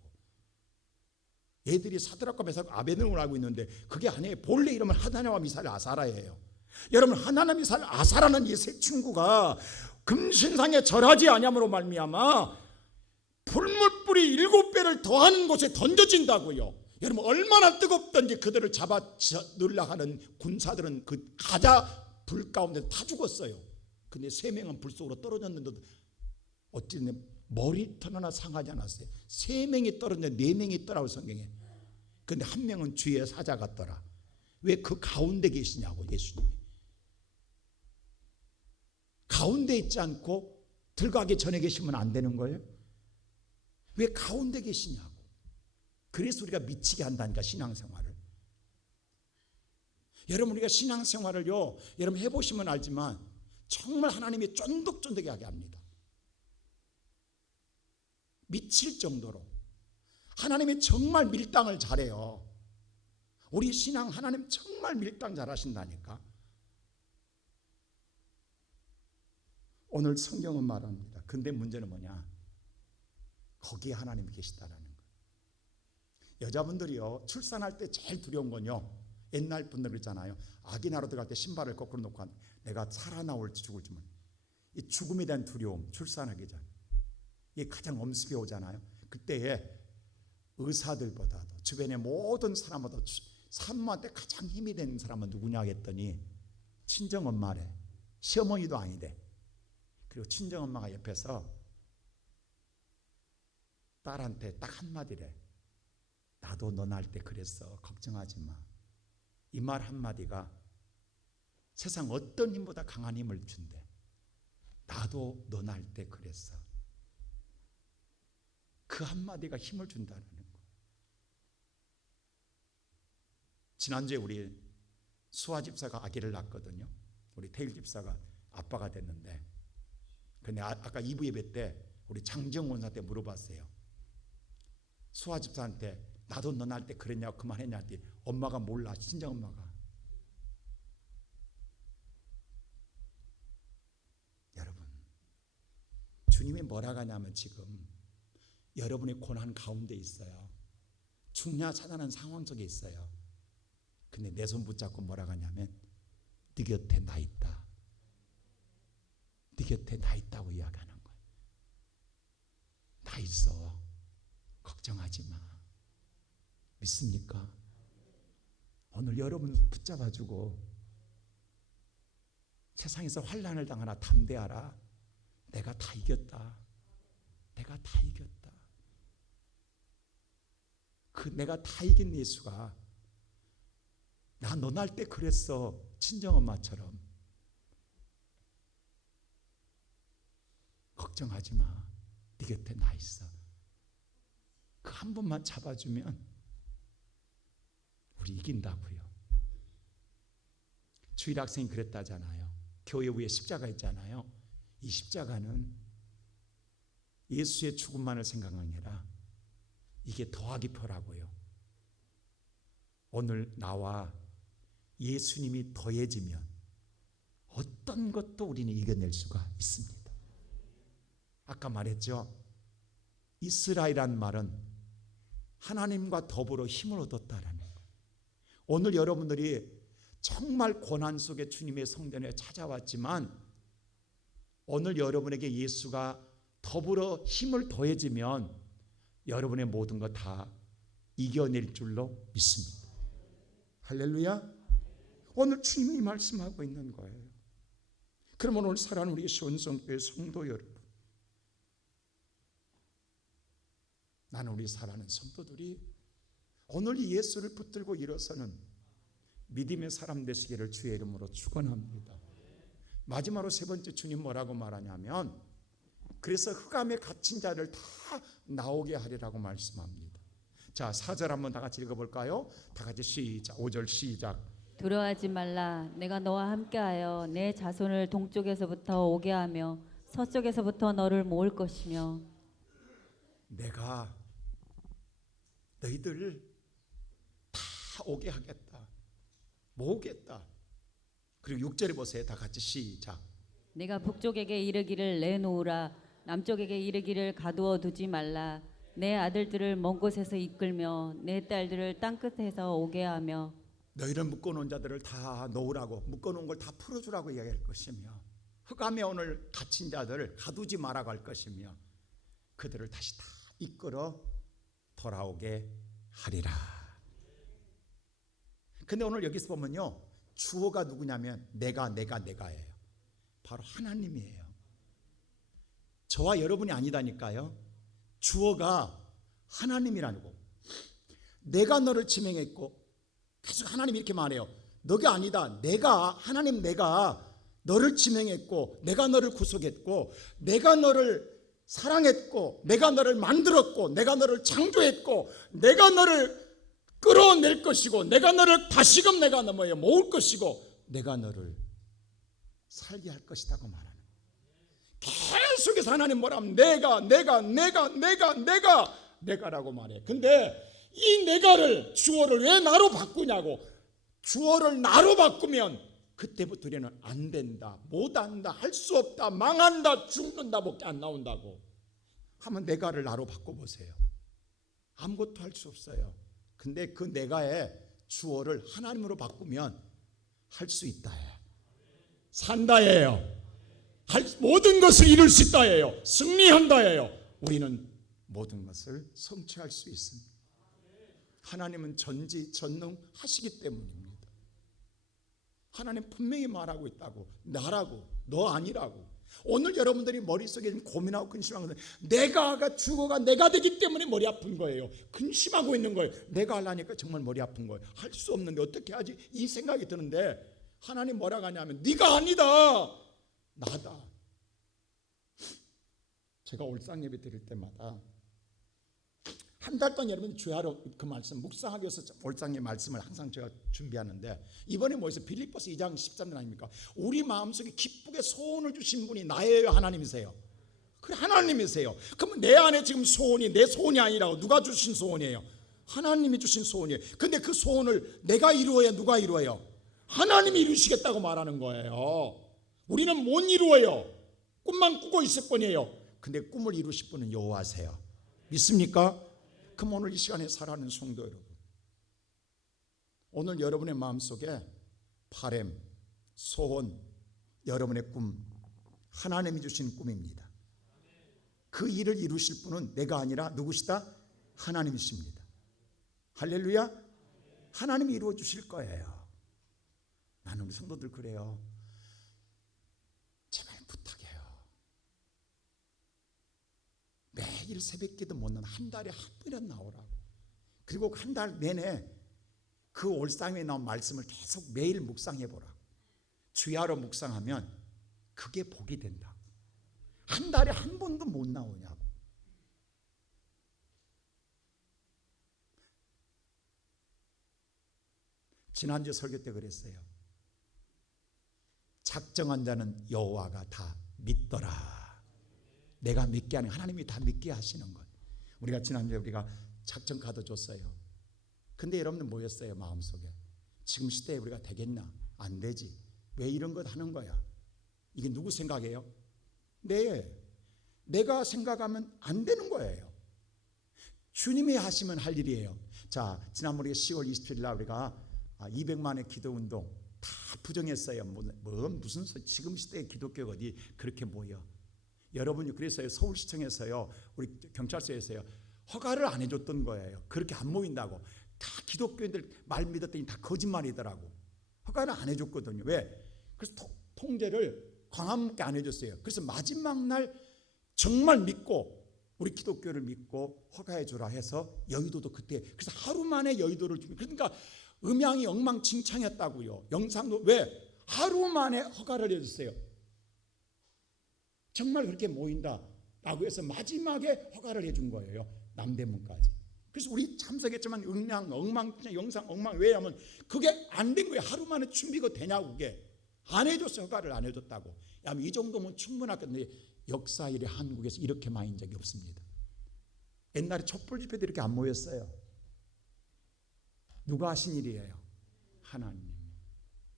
얘들이 사드락과 메삭과 아벳느고를 알고 있는데 그게 아니에요. 본래 이름은 하나나와 미사엘 아사라예요. 여러분, 하나나 미사엘 아사라는 이 세 친구가 금신상에 절하지 아니함으로 말미암아 불물불이 7배를 더하는 곳에 던져진다고요. 여러분, 얼마나 뜨겁던지 그들을 잡아 넣으려 하는 군사들은 그 가자 불 가운데 다 죽었어요. 근데 3명은 불 속으로 떨어졌는데도 어쨌든 머리털 하나 상하지 않았어요. 3명이 떨어졌는데 4명이 있더라고 성경에. 근데 1명은 주의 사자 같더라. 왜 그 가운데 계시냐고. 예수님이 가운데 있지 않고 들어가기 전에 계시면 안 되는 거예요? 왜 가운데 계시냐고. 그래서 우리가 미치게 한다니까, 신앙생활을. 여러분, 우리가 신앙생활을요, 여러분 해보시면 알지만 정말 하나님이 쫀득쫀득하게 합니다. 미칠 정도로 하나님이 정말 밀당을 잘해요. 우리 신앙 하나님 정말 밀당 잘하신다니까. 오늘 성경은 말합니다. 근데 문제는 뭐냐? 거기에 하나님이 계시다라는 거예요. 여자분들이요, 출산할 때 제일 두려운 건요, 옛날 분들 있잖아요. 아기 낳으러 들어갈 때 신발을 거꾸로 놓고 내가 살아나올지 죽을지 모르는 이 죽음에 대한 두려움, 출산하기 전 이게 가장 엄습해 오잖아요. 그때에 의사들보다도 주변의 모든 사람보다 산모한테 가장 힘이 되는 사람은 누구냐 했더니 친정엄마래. 시어머니도 아니래. 그리고 친정엄마가 옆에서 딸한테 딱 한마디래. 나도 너 낳을 때 그랬어. 걱정하지 마. 이 말 한마디가 세상 어떤 힘보다 강한 힘을 준대. 나도 너 날 때 그랬어. 그 한마디가 힘을 준다는 거예요. 지난주에 우리 수아 집사가 아기를 낳았거든요. 우리 태일 집사가 아빠가 됐는데, 근데 아까 2부 예배 때 우리 장정 원사한테 물어봤어요. 수아 집사한테 나도 너 낳을 때 그랬냐고 그만했냐 했더니 엄마가 몰라. 친정 엄마가. 여러분, 주님이 뭐라고 하냐면 지금 여러분의 고난 가운데 있어요. 죽냐 사자는 상황 속에 있어요. 근데 내 손 붙잡고 뭐라고 하냐면 네 곁에 나 있다. 네 곁에 나 있다고 이야기하는 거예요. 나 있어. 걱정하지 마. 믿습니까? 오늘 여러분 붙잡아주고 세상에서 환난을 당하나 담대하라. 내가 다 이겼다. 내가 다 이겼다. 그 내가 다 이긴 예수가 나 너 날 때 그랬어. 친정엄마처럼. 걱정하지 마. 네 곁에 나 있어. 그 한 번만 잡아주면 우리 이긴다고요. 주일 학생이 그랬다잖아요. 교회 위에 십자가 있잖아요. 이 십자가는 예수의 죽음만을 생각한 게 아니라 이게 더하기 표라고요. 오늘 나와 예수님이 더해지면 어떤 것도 우리는 이겨낼 수가 있습니다. 아까 말했죠. 이스라엘이란 말은 하나님과 더불어 힘을 얻었다라는 거예요. 오늘 여러분들이 정말 고난 속에 주님의 성전에 찾아왔지만 오늘 여러분에게 예수가 더불어 힘을 더해지면 여러분의 모든 것 다 이겨낼 줄로 믿습니다. 할렐루야. 오늘 주님이 말씀하고 있는 거예요. 그러면 오늘 사랑하는 우리 시온성교회 성도 여러분, 나는 우리 사랑하는 성도들이 오늘 이 예수를 붙들고 일어서는 믿음의 사람 되시기를 주의 이름으로 축원합니다. 마지막으로 세 번째 주님 뭐라고 말하냐면 그래서 흑암에 갇힌 자를 다 나오게 하리라고 말씀합니다. 자, 4절 한번 다 같이 읽어볼까요? 다 같이 시작. 5절 시작. 두려워하지 말라. 내가 너와 함께하여 내 자손을 동쪽에서부터 오게 하며 서쪽에서부터 너를 모을 것이며 내가 너희들 다 오게 하겠다. 모으겠다. 그리고 6절에 보세요. 다 같이 시작. 내가 북쪽에게 이르기를 내놓으라. 남쪽에게 이르기를 가두어 두지 말라. 내 아들들을 먼 곳에서 이끌며 내 딸들을 땅끝에서 오게 하며 너희를 묶어놓은 자들을 다 놓으라고, 묶어놓은 걸 다 풀어주라고 이야기할 것이며 흑암에 오늘 갇힌 자들을 가두지 말라고 할 것이며 그들을 다시 다 이끌어 돌아오게 하리라. 근데 오늘 여기서 보면요, 주어가 누구냐면 내가예요. 바로 하나님이에요. 저와 여러분이 아니다니까요. 주어가 하나님이라고. 내가 너를 지명했고, 계속 하나님이 이렇게 말해요. 너가 아니다. 하나님 내가 너를 지명했고, 내가 너를 구속했고, 내가 너를 사랑했고, 내가 너를 만들었고, 내가 너를 창조했고, 내가 너를 끌어낼 것이고, 내가 너를 다시금 내가 모을 것이고, 내가 너를 살게 할 것이다고 말하는 거예요. 계속해서 하나님 뭐라 하면 내가라고 말해. 근데 이 내가를, 주어를 왜 나로 바꾸냐고. 주어를 나로 바꾸면 그때부터 우리는 안 된다, 못한다, 할 수 없다, 망한다, 죽는다 밖에 안 나온다고. 한번 내가를 나로 바꿔보세요. 아무것도 할 수 없어요. 근데 그 내가의 주어를 하나님으로 바꾸면 할 수 있다예요. 산다예요. 모든 것을 이룰 수 있다예요. 승리한다예요. 우리는 모든 것을 성취할 수 있습니다. 하나님은 전지전능하시기 때문입니다. 하나님 분명히 말하고 있다고. 나라고, 너 아니라고. 오늘 여러분들이 머릿속에 좀 고민하고 근심하는 것은 내가가 주어가 내가 되기 때문에 머리 아픈 거예요. 근심하고 있는 거예요. 내가 하려니까 정말 머리 아픈 거예요. 할 수 없는데 어떻게 하지? 이 생각이 드는데 하나님 뭐라고 하냐면 네가 아니다, 나다. 제가 올상 예배 드릴 때마다 한 달 동안 여러분 주야로 그 말씀 묵상하기 위해서 올상의 말씀을 항상 제가 준비하는데, 이번에 뭐였어요? 빌립보서 2장 13절 아닙니까? 우리 마음속에 기쁘게 소원을 주신 분이 나예요, 하나님이세요? 그래, 하나님이세요. 그러면 내 안에 지금 소원이 내 소원이 아니라고, 누가 주신 소원이에요? 하나님이 주신 소원이에요. 근데 그 소원을 내가 이루어야 누가 이루어요? 하나님이 이루시겠다고 말하는 거예요. 우리는 못 이루어요. 꿈만 꾸고 있을 뿐이에요. 근데 꿈을 이루실 분은 여호와세요. 믿습니까? 그럼 오늘 이 시간에 살아가는 성도 여러분, 오늘 여러분의 마음속에 바람, 소원, 여러분의 꿈, 하나님이 주신 꿈입니다. 그 일을 이루실 분은 내가 아니라 누구시다? 하나님이십니다. 할렐루야. 하나님이 이루어 주실 거예요. 나는 우리 성도들 그래요. 제발 부탁해요. 매일 새벽기도 못 나면 한 달에 한 번이라도 나오라고. 그리고 한 달 내내 그 올상에 나온 말씀을 계속 매일 묵상해 보라고. 주야로 묵상하면 그게 복이 된다. 한 달에 한 번도 못 나오냐고. 지난주 설교 때 그랬어요. 작정한 자는 여호와가 다 믿더라. 내가 믿게 하는, 하나님이 다 믿게 하시는 것. 우리가 지난주에 우리가 작정 카드 줬어요. 근데 여러분들 뭐였어요? 마음속에 지금 시대에 우리가 되겠나? 안 되지. 왜 이런 것 하는 거야? 이게 누구 생각이에요? 내가 생각하면 안 되는 거예요. 주님이 하시면 할 일이에요. 자, 지난번에 10월 27일 날 우리가 200만의 기도 운동 다 부정했어요. 무슨 지금 시대의 기독교가 어디 그렇게 모여? 여러분이 그래서요, 서울시청에서요, 우리 경찰서에서요 허가를 안 해줬던 거예요. 그렇게 안 모인다고. 다 기독교인들 말 믿었더니 다 거짓말이더라고. 허가를 안 해줬거든요. 왜? 그래서 통제를 광화문께 안 해줬어요. 그래서 마지막 날 정말 믿고 우리 기독교를 믿고 허가해 주라 해서 여의도도 그때, 그래서 하루 만에 여의도를 주면, 그러니까 음향이 엉망진창이었다고요. 영상도. 왜? 하루 만에 허가를 해줬어요. 정말 그렇게 모인다라고 해서 마지막에 허가를 해준 거예요. 남대문까지. 그래서 우리 참석했지만 엉망진창, 영상 엉망. 왜냐하면 그게 안 된 거예요. 하루 만에 준비가 되냐고. 그게 안 해줬어요. 허가를 안 해줬다고. 야면 이 정도면 충분하겠는데 역사일에 한국에서 이렇게 많이 적이 없습니다. 옛날에 촛불 집회도 이렇게 안 모였어요. 누가 하신 일이에요? 하나님.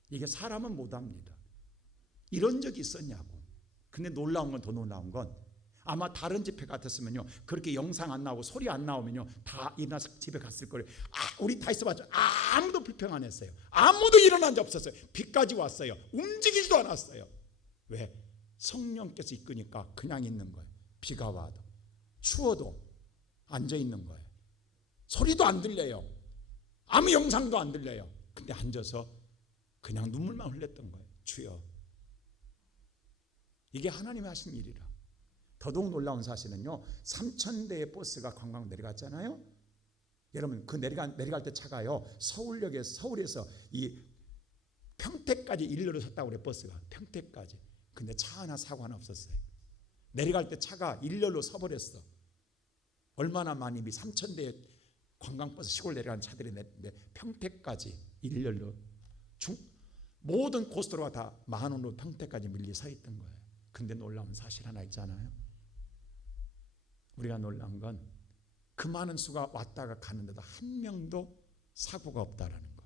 이게 사람은 못합니다. 이런 적이 있었냐고. 근데 놀라운 건, 더 놀라운 건, 아마 다른 집회 같았으면요, 그렇게 영상 안 나오고 소리 안 나오면요 다 일어나서 집에 갔을 거예요. 우리 다 있어봤죠. 아무도 불평 안 했어요. 아무도 일어난 적 없었어요. 비까지 왔어요. 움직이지도 않았어요. 왜? 성령께서 이끄니까 그냥 있는 거예요. 비가 와도 추워도 앉아 있는 거예요. 소리도 안 들려요. 아무 영상도 안 들려요. 근데 앉아서 그냥 눈물만 흘렸던 거예요. 주여. 이게 하나님이 하신 일이라. 더더욱 놀라운 사실은요, 3,000대의 버스가 관광 내려갔잖아요. 여러분, 그 내려갈 때 차가요, 서울에서 이 평택까지 일렬로 섰다고 그래. 버스가 평택까지. 근데 차 하나, 사고 하나 없었어요. 내려갈 때 차가 일렬로 서버렸어. 얼마나 많이, 3,000대의 관광버스, 시골 내려가는 차들이 평택까지 일렬로, 모든 고속도로가 다 만원으로 평택까지 밀리 서 있던 거예요. 근데 놀라운 사실 하나 있잖아요. 우리가 놀라운 건 그 많은 수가 왔다가 가는데도 한 명도 사고가 없다라는 거.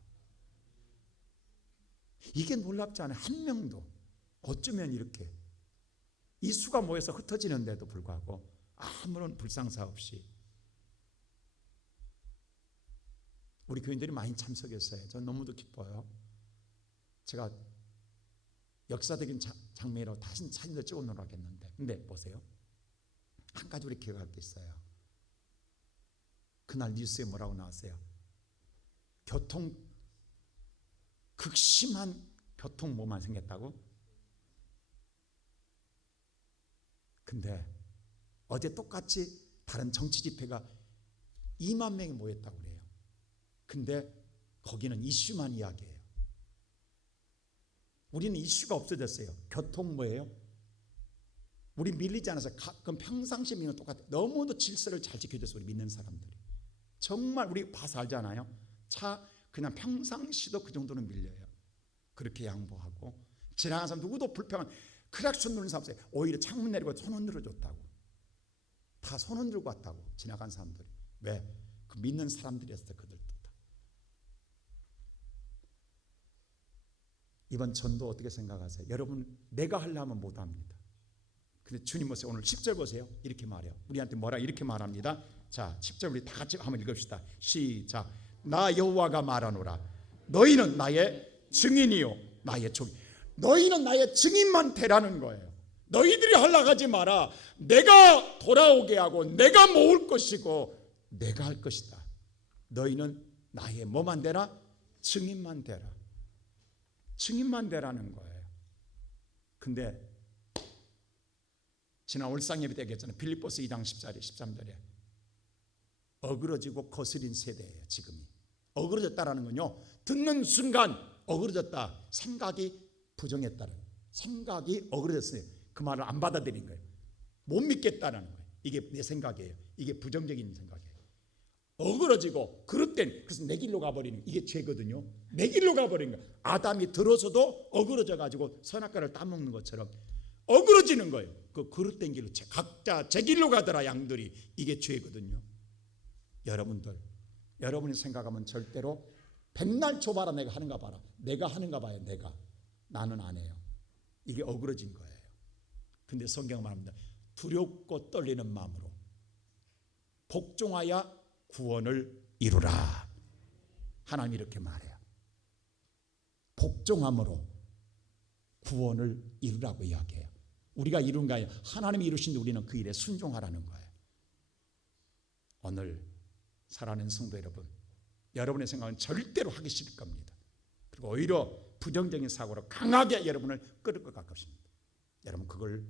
이게 놀랍지 않아요? 한 명도. 어쩌면 이렇게 이 수가 모여서 흩어지는데도 불구하고 아무런 불상사 없이 우리 교인들이 많이 참석했어요. 저는 너무도 기뻐요. 제가 역사적인 장면이라고 다시 사진을 찍어 놓으라고 했는데, 근데 보세요. 한 가지 우리 기억할 게 있어요. 그날 뉴스에 뭐라고 나왔어요? 극심한 교통 뭐만 생겼다고? 근데 어제 똑같이 다른 정치 집회가 2만 명이 모였다고 그래요. 근데 거기는 이슈만 이야기해요. 우리는 이슈가 없어졌어요. 교통 뭐예요? 우리 밀리지 않아서 가끔 평상시 믿는 똑같아. 너무도 질서를 잘 지켜줘서 우리 믿는 사람들이 정말 우리 봐서 알잖아요. 차 그냥 평상시도 그 정도는 밀려요. 그렇게 양보하고 지나가는 사람 누구도 불평한 크락션 누르는 사람 없어요. 오히려 창문 내리고 손 흔들어 줬다고. 다 손 흔들고 왔다고 지나간 사람들이. 왜? 그 믿는 사람들이었어. 그들도 다. 이번 전도 어떻게 생각하세요? 여러분 내가 하려면 못합니다. 근데 주님 보세요. 오늘 10절 보세요. 이렇게 말해요. 우리한테 뭐라 이렇게 말합니다. 자 10절 우리 다 같이 한번 읽읍시다. 시작. 나 여호와가 말하노라. 너희는 나의 증인이요 나의 종. 너희는 나의 증인만 되라는 거예요. 너희들이 하려고 하지 마라. 내가 돌아오게 하고 내가 모을 것이고 내가 할 것이다. 너희는 나의 뭐만 되라? 증인만 되라. 증인만 되라는 거예요. 근데 지난 올상예배 때 얘기했잖아요. 빌립보서 2장 13절에 어그러지고 거스린 세대예요. 지금이 어그러졌다라는 건요, 듣는 순간 어그러졌다. 생각이 부정했다는, 생각이 어그러졌어요. 그 말을 안 받아들인 거예요. 못 믿겠다라는 거예요. 이게 내 생각이에요. 이게 부정적인 생각이에요. 어그러지고 그릇된, 그래서 내 길로 가버리는, 이게 죄거든요. 내 길로 가버리는 거예요. 아담이 들어서도 어그러져 가지고 선악과를 따먹는 것처럼 어그러지는 거예요. 그 그릇된 길로 각자 제 길로 가더라 양들이. 이게 죄거든요. 여러분이 생각하면 절대로 백날 줘봐라 내가 하는가 봐라. 내가 하는가 봐요. 내가. 나는 안 해요. 이게 어그러진 거예요. 근데 성경은 말합니다. 두렵고 떨리는 마음으로 복종하여 구원을 이루라. 하나님이 이렇게 말해요. 복종함으로 구원을 이루라고 이야기해요. 우리가 이룬 게 아니라 하나님이 이루신 우리는 그 일에 순종하라는 거예요. 오늘 사랑하는 성도 여러분, 여러분의 생각은 절대로 하기 싫을 겁니다. 그리고 오히려 부정적인 사고로 강하게 여러분을 끌을 것 같습니다. 여러분 그걸,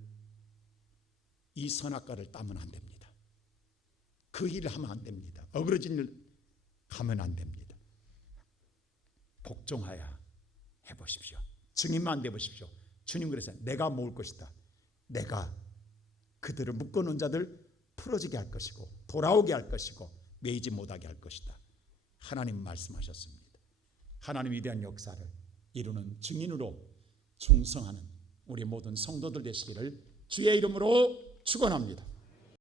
이 선악과를 따면 안 됩니다. 그 일을 하면 안 됩니다. 어그러진 일 하면 안 됩니다. 복종하여 해보십시오. 증인만 되보십시오. 주님 그래서 내가 모을 것이다. 내가 그들을 묶어놓은 자들 풀어지게 할 것이고 돌아오게 할 것이고 매이지 못하게 할 것이다. 하나님 말씀하셨습니다. 하나님 위대한 역사를 이루는 증인으로 충성하는 우리 모든 성도들 되시기를 주의 이름으로 축원합니다.